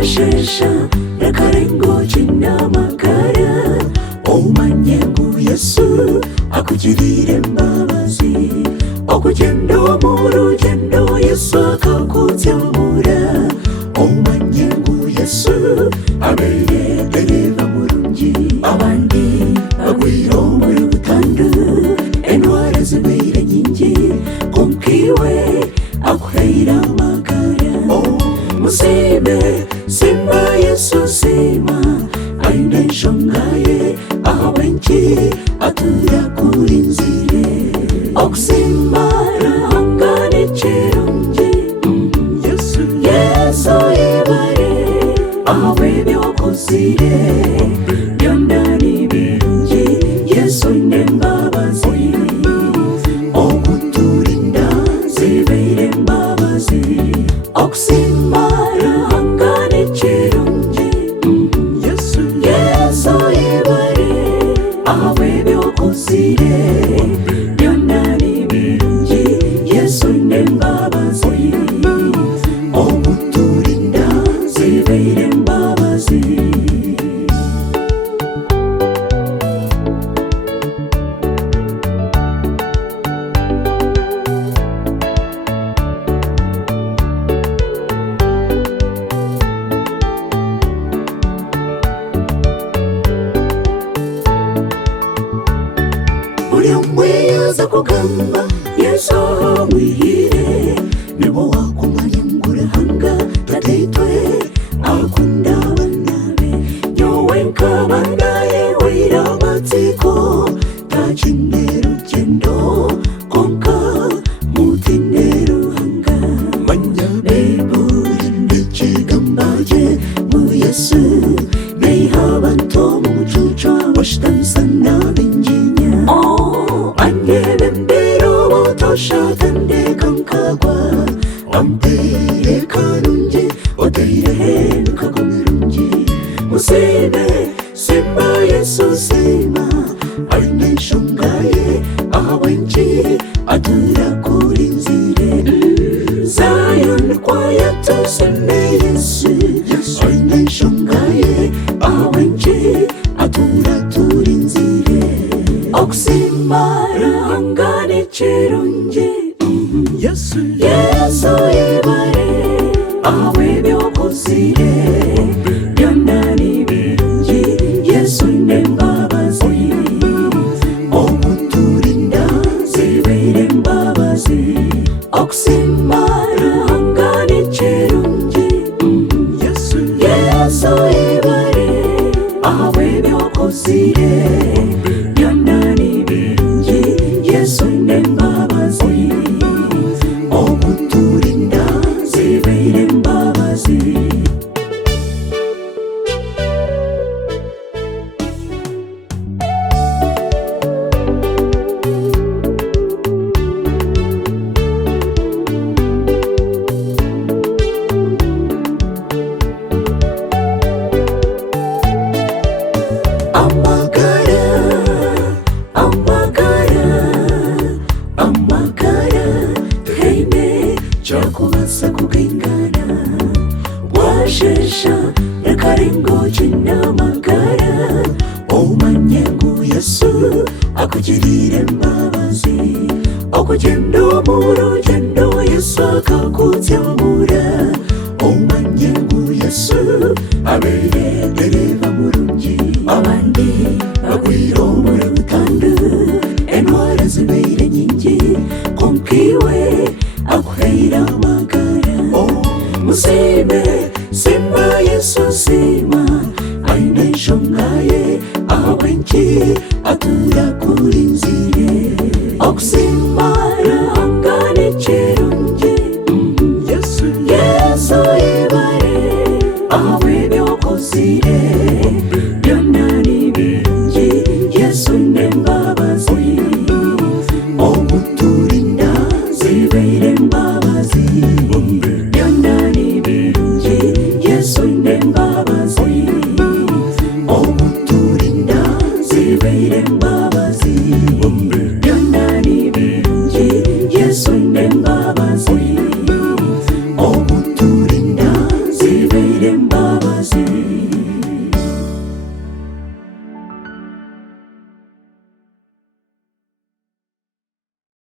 washesha rakarengo kinamagara umanyengu Yesu akugirire imbabazi okugendo mu rugendo Yesu akakutyamura umanyengu Yesu abeye dereva murungi abandi bagwira muri butandu endwara zibere nyingi kumkiwe akwera magara musime simba Yesu sima aine shongaye awenchi atura kurinzire oksimara hangane chirungi Yesu Yesu ibare awebe okuzire byondani birungi Yesu nembabazi okuturinda zibere mbabazi oksimara hangane chirungi Yesu Yesu ibare awebe okuzire byondani birungi Yesu nembabazi okuturinda zibere mbabazi Uliamweza kugamba Yesu mwihire nibo wakumanyangura hanga tateitwe akunda banabe nyowe nkabanaye wira matiko tachinero gendo konka mutinero hanga manya beburi ndichigambaje mu Yesu neihabanto mu chucha washtansana binjinya anyebembero botoshakande kankagwa ampere kanunje oteire kagomerunji musime simba Yesu sima aine shungaye awenchi atura kurinzire Zion quiet sime Yesu aine shungaye awenchi atura turinzire oksimara hangane chirunji Yesu Yesu ibare awebe okuzire byondani birungi Yesu nembabazi okuturinda zibere mbabazi oksimara hangane chirungi Yesu Yesu ibare awebe okuzire byondani birungi Yesu nembabazi okuturinda zibere mbabazi chakubasa kugengana washesha rakarengo kinamagara umanyengu Yesu akugirire imbabazi okugendo mu rugendo Yesu akakutyamura umanyengu Yesu abeye dereva murungi abandi bagwira muri butandu endwara zibere nyingi kumkiwe akwera magara musime simba Yesu sima aine shongaye awenchi atura kurinzire oksimara hangane chirungi Yesu Yesu ibare awebe okuzire byondani birungi Yesu nembabazi okuturinda zibere mbabazi byondani birungi Yesu nembabazi okuturinda zibere mbabazi